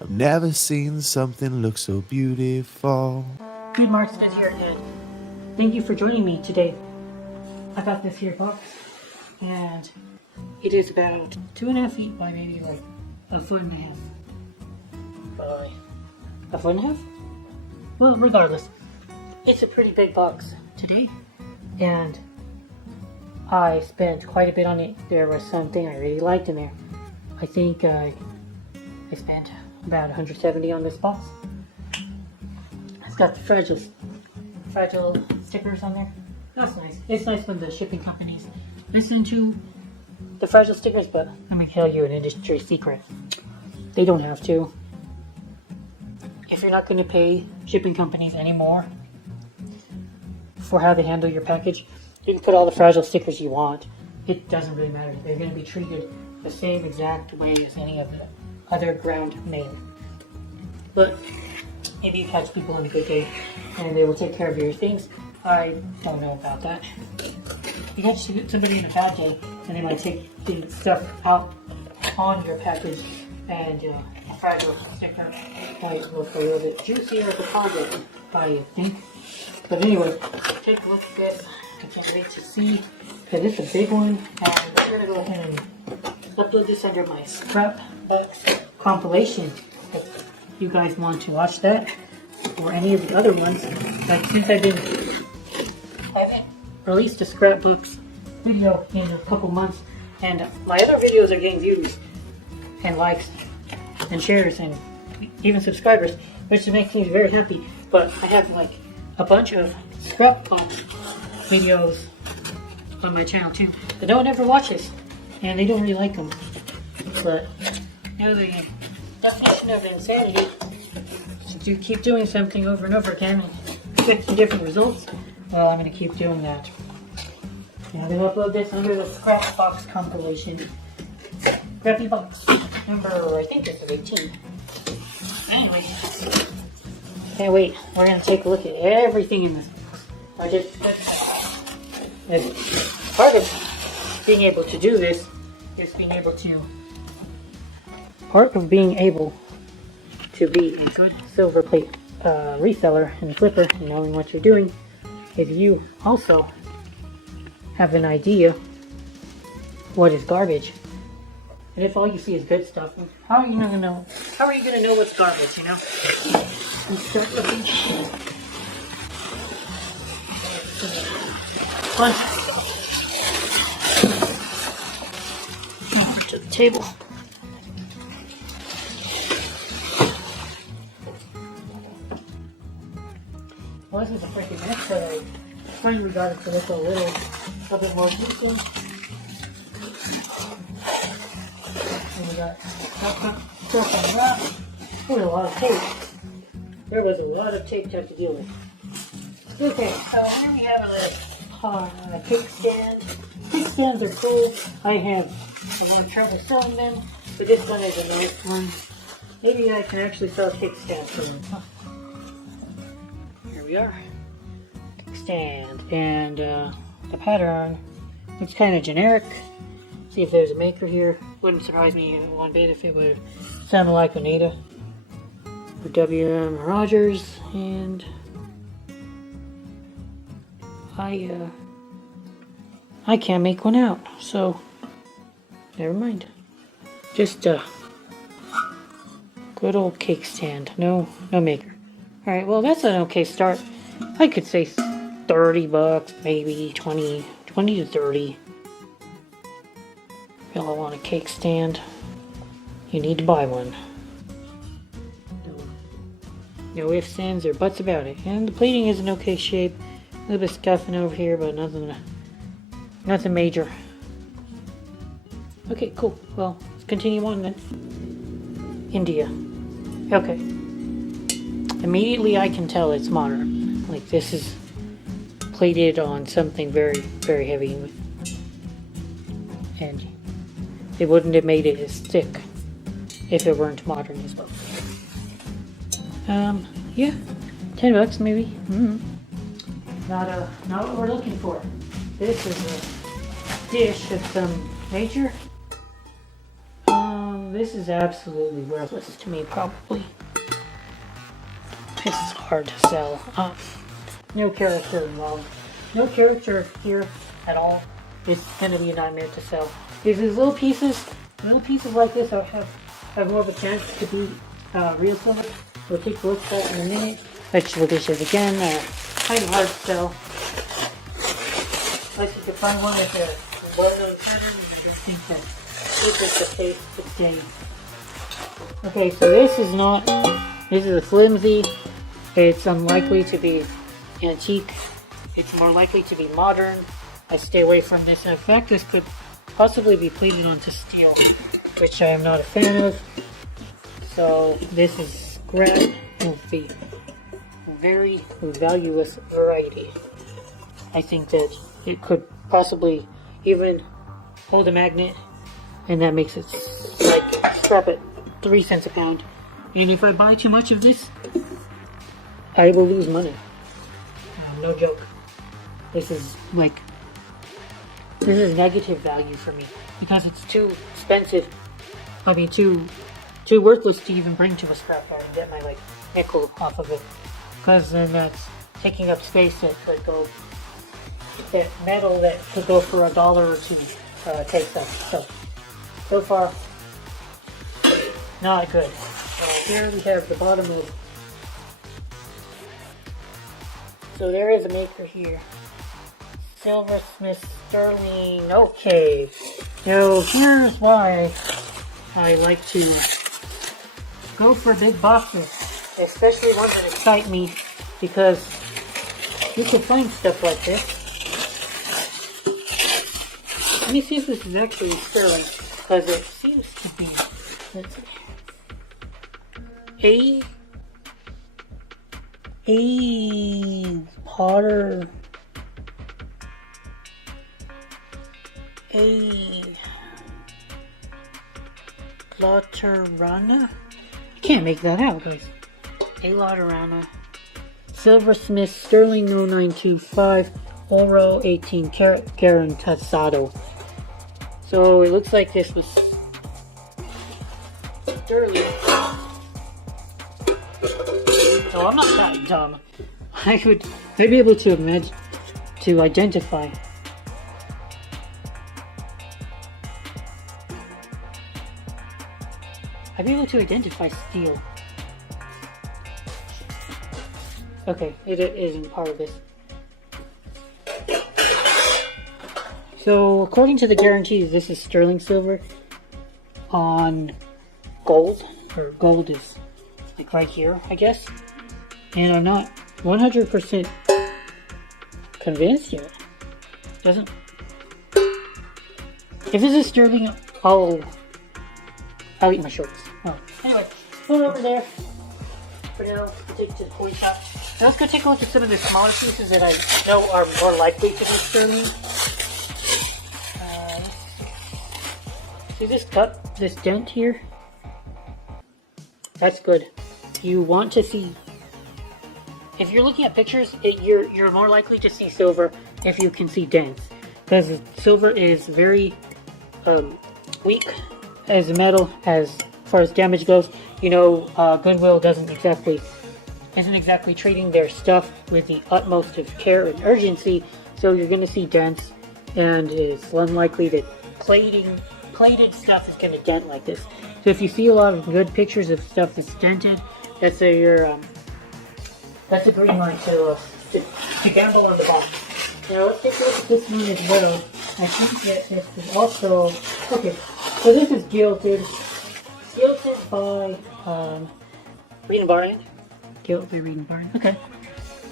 I've never seen something look so beautiful. Good Mark Smith here again. Thank you for joining me today. I got this here box, and it is about 2.5 feet by maybe like 1.5 feet by 1.5 feet. Well, regardless, it's a pretty big box today, and I spent quite a bit on it. There was something I really liked in there. I think I spent about 170 on this box. It's got the fragile stickers on there. That's nice. It's nice when the shipping companies listen to the fragile stickers, but let me tell you an industry secret. They don't have to. If you're not going to pay shipping companies anymore for how they handle your package, you can put all the fragile stickers you want. It doesn't really matter. They're going to be treated the same exact way as any of the other ground mail. But maybe you catch people on a good day and they will take care of your things. I don't know about that. You catch somebody in a bad day and they might take the stuff out on your package, and a fragile sticker might look a little bit juicier at the target, I think. But anyway, take a look at this. I can't wait to see, because it's a big one, and I'm going to go ahead and upload this under my scrapbooks compilation. If you guys want to watch that, or any of the other ones, like since I haven't released a scrapbooks video in a couple months, and my other videos are getting views and likes and shares and even subscribers, which makes me very happy. But I have like a bunch of scrapbook videos on my channel too that no one ever watches, and they don't really like them. But you know, the definition of insanity is to keep doing something over and over again and get some different results. Well, I'm going to keep doing that. And I'm going to upload this under the Scrapbox compilation. Scrappy Box number, I think it's 18. Anyway, can't wait. We're going to take a look at everything in this box. As part of being able to do this is part of being able to be a good Silverplate reseller and flipper and knowing what you're doing is you also have an idea what is garbage. And if all you see is good stuff, how are you gonna know? How are you gonna know what's garbage? You know. You start looking. To the table. Well, this is a freaking mess, but I finally got it to look a little bit more decent. And we got stuff and wrap. There was a lot of tape. There was a lot of tape to have to deal with. Okay, so here we have a cake stand. Cake stands are cool. I have trouble selling them, but this one is a nice one. Maybe I can actually sell cake stands for them. Here we are. Cake stand. And the pattern looks kind of generic. See if there's a maker here. Wouldn't surprise me one bit if it would sound like Oneida or W.M. Rogers, and I can't make one out, so never mind. Just a good old cake stand. No maker. Alright, well that's an okay start. I could say $30, maybe 20 to 30. If y'all want a cake stand, you need to buy one. No ifs, ands, or buts about it. And the plating is in okay shape. A little bit scuffing over here, but nothing major. Okay, cool. Well, let's continue on then. India. Okay. Immediately I can tell it's modern. Like this is plated on something very, very heavy. And they wouldn't have made it as thick if it weren't modern as well. Yeah, $10 maybe. Not what we're looking for. This is a dish of some nature. this is absolutely worthless to me, probably. This is hard to sell. No character involved. No character here at all. It's gonna be a nightmare to sell. These little pieces like this have more of a chance to be real silver. We'll take a look at that in a minute. Vegetable dishes again are kind of hard to sell. Unless you can find one with a well-known pattern, and I don't think that this is the case today. Okay, so this is a flimsy. It's unlikely to be antique. It's more likely to be modern. I stay away from this. In fact, this could possibly be pleated onto steel, which I am not a fan of. So this is scrap of the very valueless variety. I think that it could possibly even hold a magnet, and that makes it like scrap at 3 cents a pound. And if I buy too much of this, I will lose money. No joke. This is negative value for me because it's too expensive. I mean, too worthless to even bring to a scrap yard and get my nickel off of it. Because then that's taking up space that could go. That metal that could go for $1 or $2 takes up. So far, not good. Here we have the bottom of. So there is a maker here. Silversmith Sterling. Okay. So here's why I like to go for big boxes, especially ones that excite me, because you can find stuff like this. Let me see if this is actually sterling, because it seems to be. Let's see. Potter. Platarana? I can't make that out, guys. Platarana. Silversmith Sterling 0925 Oro 18 karat Garantizado. So it looks like this was sterling. So I'm not that dumb. I'd be able to identify. I'd be able to identify steel. Okay, it isn't part of this. So according to the guarantees, this is sterling silver on gold, or gold is like right here, I guess. And I'm not 100% convinced yet. Doesn't. If this is sterling, I'll eat my shorts. Oh, anyway, go over there. For now, take to the point shop. Now let's go take a look at some of the smaller pieces that I know are more likely to be sterling. See this cut, this dent here? That's good. You want to see. If you're looking at pictures, you're more likely to see silver if you can see dents, because silver is very weak as a metal as far as damage goes. You know, Goodwill isn't exactly treating their stuff with the utmost of care and urgency, so you're going to see dents, and it's unlikely that plated stuff is going to dent like this. So if you see a lot of good pictures of stuff that's dented, that's a green light to gamble on the box. Now let's take a look at this one as well. I think that this is also okay. So this is gilded by Reed and Barton. Gilt by Reed and Barton. Okay.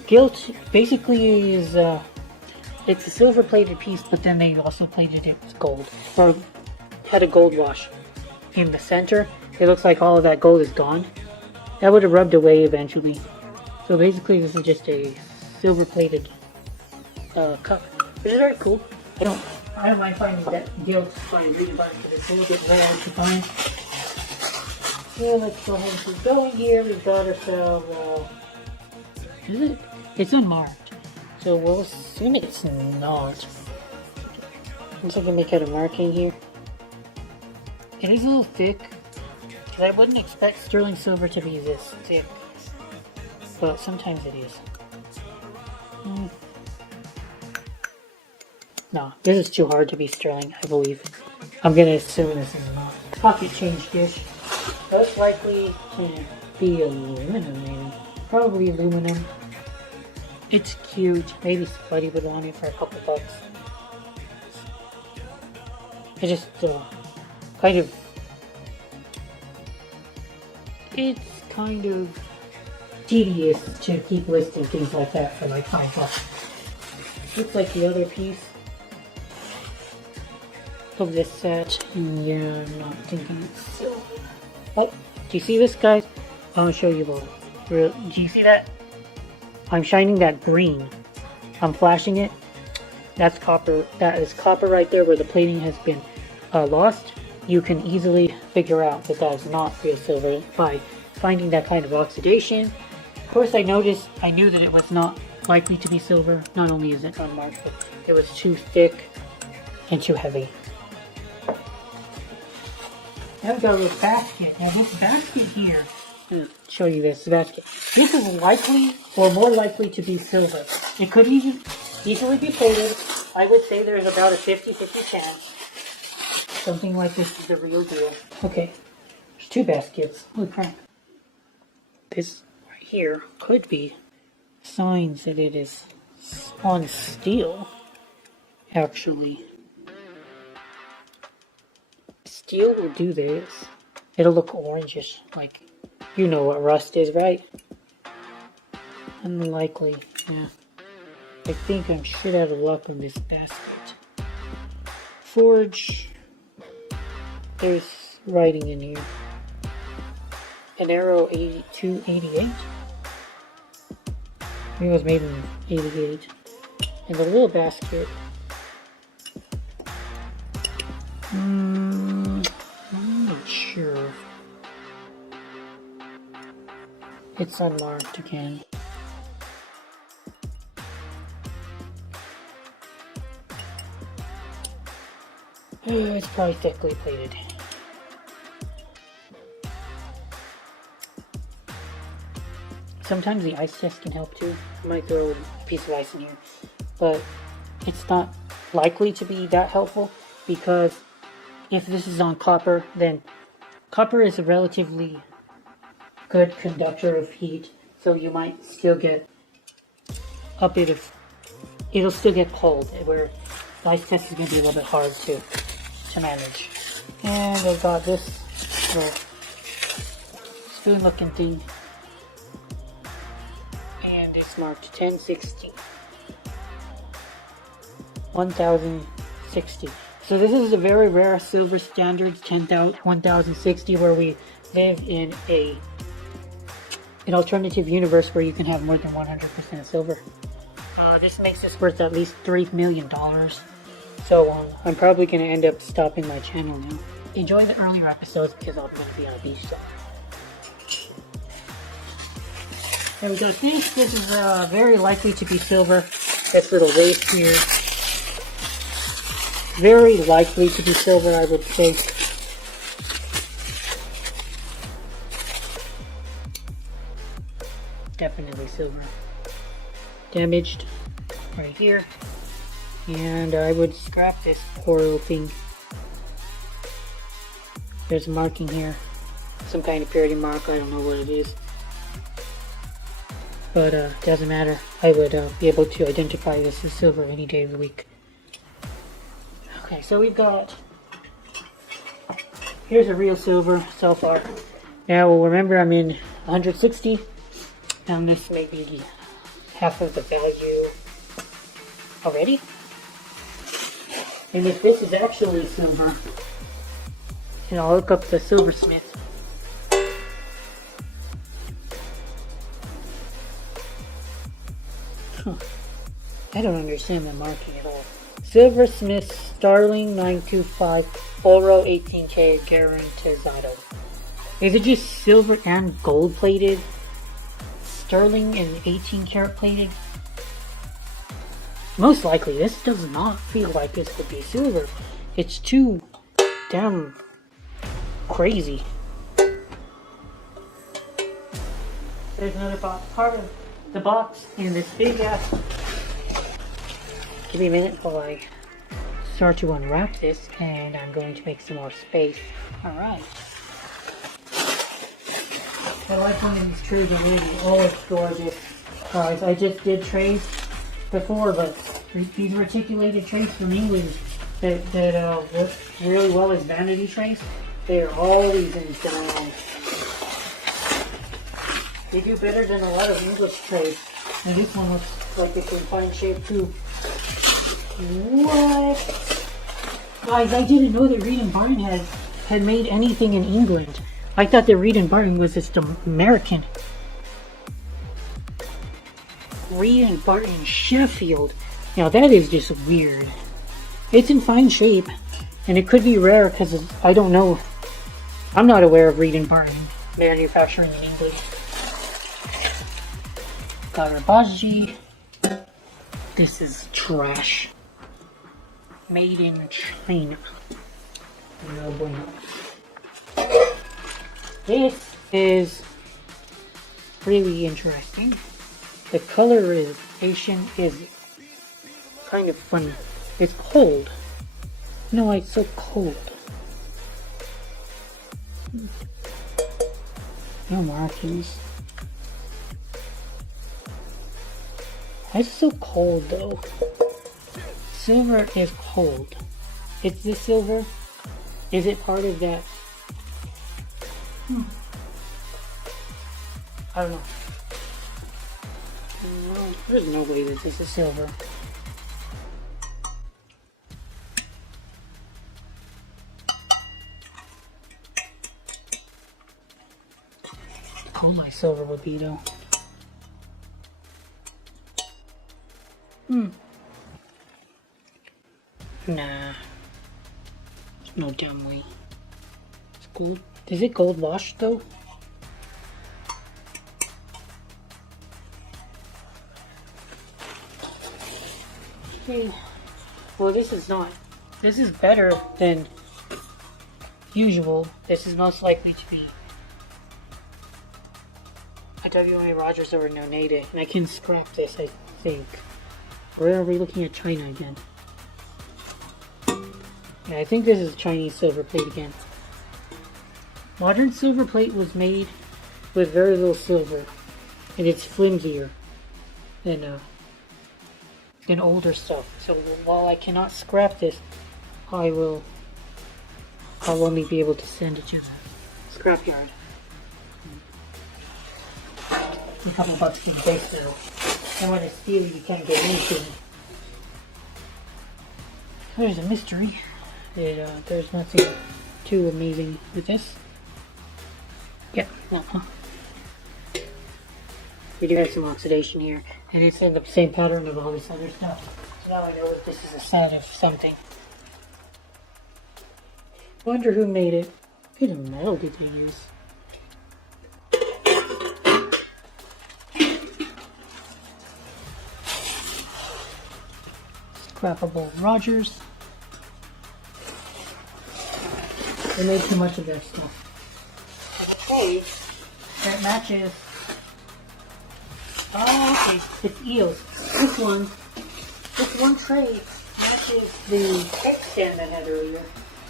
Gilt basically is it's a silver plated piece, but then they also plated it with gold, or had a gold wash in the center. It looks like all of that gold is gone. That would have rubbed away eventually. So basically, this is just a silver plated cup, which is very cool. I don't mind finding that gilt by Reed and Barton, because it's a little bit rare to find. Yeah, let's go ahead and keep going here. We've got ourselves, is it? It's unmarked. So we'll assume it's not. Looks like I make out a marking here. It is a little thick. Because I wouldn't expect sterling silver to be this thick. But sometimes it is. No, this is too hard to be sterling, I believe. I'm gonna assume this is not. Pocket change dish. Most likely to be aluminum, maybe. Probably aluminum. It's cute. Maybe somebody would want it for a couple bucks. It just kind of. It's kind of tedious to keep listing things like that for like $5. Looks like the other piece of this set. Yeah, I'm not thinking it's silver. Oh, do you see this, guys? I'll show you all. Do you see that? I'm shining that green. I'm flashing it. That's copper. That is copper right there where the plating has been lost. You can easily figure out that that is not real silver by finding that kind of oxidation. Of course, I knew that it was not likely to be silver. Not only is it unmarked, but it was too thick and too heavy. Now we've got a little basket. Now this basket here, I'll show you this basket. This is likely, or more likely to be silver. It could even easily be plated. I would say there's about a 50-50 chance. Something like this is the real deal. Okay, there's two baskets. Holy crap. This right here could be signs that it is on steel, actually. Steel will do this. It'll look orangish, like, you know what rust is, right? Unlikely, yeah. I think I'm shit out of luck on this basket. Forge. There's writing in here. An arrow 8288. I think it was made in 88. And the little basket. I'm not sure. It's unmarked again. It's probably thickly plated. Sometimes the ice test can help too. I might throw a piece of ice in here. But it's not likely to be that helpful because if this is on copper, then copper is a relatively good conductor of heat. So you might still get a bit of, it'll still get cold, where the ice test is going to be a little bit hard to manage. And I got this little spoon looking thing. And it's marked 1060. 1060. So this is a very rare silver standard 1060 where we live in an alternative universe where you can have more than 100% silver. This makes this worth at least $3 million. So I'm probably going to end up stopping my channel now. Enjoy the earlier episodes because I'm going to be on a beach somewhere. There we go. I think this is very likely to be silver. This little waist here. Very likely to be silver, I would say. Definitely silver. Damaged right here. And I would scrap this poor little thing. There's a marking here. Some kind of purity mark, I don't know what it is. But doesn't matter. I would be able to identify this as silver any day of the week. Okay, so we've got, here's a real silver so far. Now remember I'm in 160, and this may be half of the value already. And if this is actually silver, and I'll look up the silversmith. I don't understand the marking at all. Silversmith Starling 925 Oro 18K Garantizado. Is it just silver and gold plated? Sterling and 18 karat plated? Most likely this does not feel like this would be silver. It's too damn crazy. there's another box, part of the box in this big ass. Give me a minute while I start to unwrap this, and I'm going to make some more space. Alright. I like one of these trays already. Oh, it's gorgeous. Guys, I just did trays before, but these reticulated trays from England that work really well as vanity trays, they're always in demand. They do better than a lot of English trays. And this one looks like it's in fine shape too. What? Guys, I didn't know that Reed & Barton had made anything in England. I thought that Reed & Barton was just American. Reed & Barton Sheffield. Now that is just weird. It's in fine shape. And it could be rare because I don't know. I'm not aware of Reed & Barton manufacturing in England. Garbage. This is trash. Made in China. No bueno. This is really interesting. The colorization is kind of funny. It's cold. No, it's so cold. No markings. Why is it so cold though? Silver is cold. Is this silver? Is it part of that? I don't know. No, there's no way that this is silver. Oh, my silver would be though. Nah. No damn way. It's gold. Is it gold washed though? Okay. Well, this is not. This is better than usual. This is most likely to be a W.A. Rogers or no Nada. And I can scrap this, I think. Where are we looking at China again? Yeah, I think this is Chinese silver plate again. Modern silver plate was made with very little silver, and it's flimsier than older stuff. So while I cannot scrap this, I'll only be able to send it to the scrapyard. A couple bucks to base though. And when it's steel, you can't get anything. There's a mystery. There's nothing too amazing with this. Yep. We do have some oxidation here, and it's in the same pattern of all this other stuff. So now I know that this is a set of something. Wonder who made it. What kind of metal did they use? Scrappable Rogers. They made too much of their stuff. Okay, that matches. Oh, okay, it's eels. This one tray matches the tech stand I had earlier.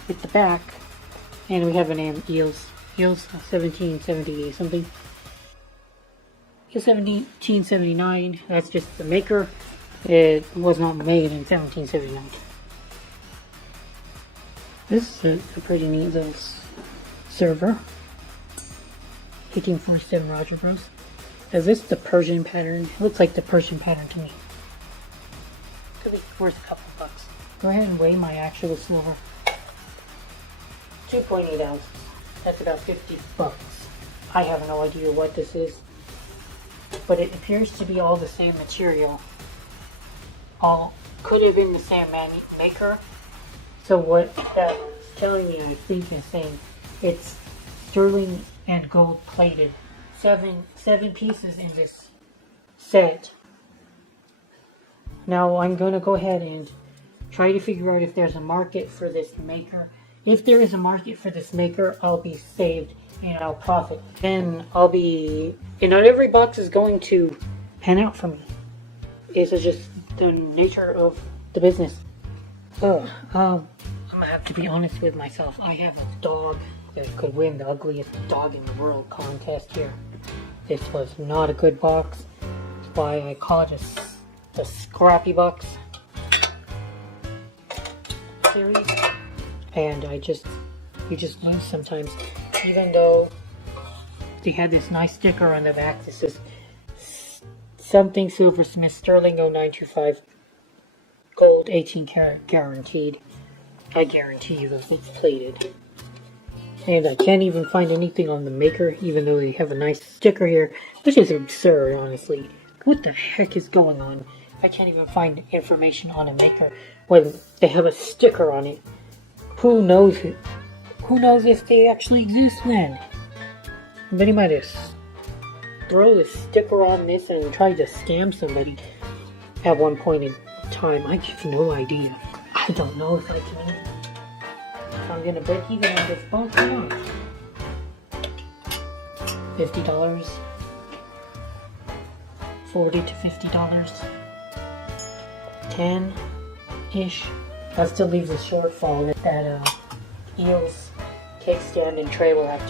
It's the back, and we have a name, eels. Eels 1770 something. Eels 1779. That's just the maker. It was not made in 1779. This is a pretty neat little server. 1847 Roger Bros. Is this the Persian pattern? It looks like the Persian pattern to me. Could be worth a couple bucks. Go ahead and weigh my actual silver. 2.8 ounces. That's about 50 bucks. I have no idea what this is, but it appears to be all the same material. All could have been the same maker. So what that's telling me, I think, is saying it's sterling and gold plated. Seven pieces in this set. Now I'm going to go ahead and try to figure out if there's a market for this maker. If there is a market for this maker, I'll be saved profit. Then I'll be, not every box is going to pan out for me. It's just the nature of the business. I'm gonna have to be honest with myself. I have a dog that could win the ugliest dog in the world contest here. This was not a good box. That's why I call it the scrappy box series. And you just lose sometimes. Even though they had this nice sticker on the back that says something Silversmith Sterling 0925 gold 18 karat guaranteed. I guarantee you that it's plated. And I can't even find anything on the maker, even though they have a nice sticker here, which is absurd, honestly. What the heck is going on? I can't even find information on a maker when they have a sticker on it. Who knows it? Who knows if they actually exist then? Somebody might have thrown a sticker on this and tried to scam somebody at one point in time. I have no idea. I don't know if I can. If I'm gonna break even on this box or not. $50, $40 to $50, 10-ish. That still leaves a shortfall that Eels cake stand and tray will have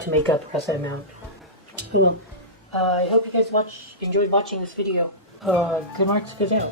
to make up the rest of the amount. I hope you guys enjoyed watching this video. Good marks goes out.